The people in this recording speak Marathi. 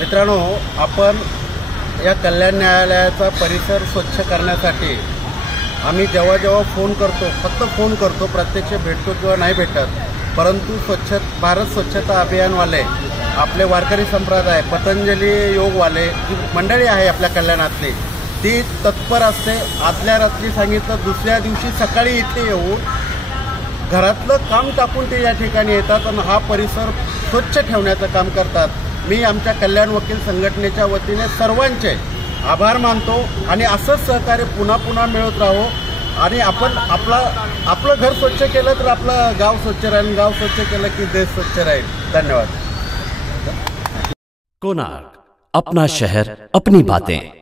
मित्रांनो, आपण या कल्याण न्यायालयाचा परिसर स्वच्छ करण्यासाठी आम्ही जेव्हा फोन करतो, फक्त फोन करतो, प्रत्यक्ष भेटतो किंवा नाही भेटत, परंतु भारत स्वच्छता अभियानवाले, आपले वारकरी संप्रदाय, पतंजली योगवाले जी मंडळी आहे आपल्या कल्याणातली, ती तत्पर असते. आदल्या रात्री सांगितलं, दुसऱ्या दिवशी सकाळी इथे येऊन घरातलं काम टाकून ते या ठिकाणी येतात आणि हा परिसर स्वच्छ ठेवण्याचं काम करतात. मी आमच्या कल्याण वकील संघटनेच्या वतीने सर्वांचे आभार मानतो आणि असंच सहकार्य पुन्हा पुन्हा मिळत राहो. आणि आपण आपलं घर स्वच्छ केलं तर आपलं गाव स्वच्छ राहील, गाव स्वच्छ केलं की देश स्वच्छ राहील. धन्यवाद. कोणार्क, अपना शहर, अपनी बातें.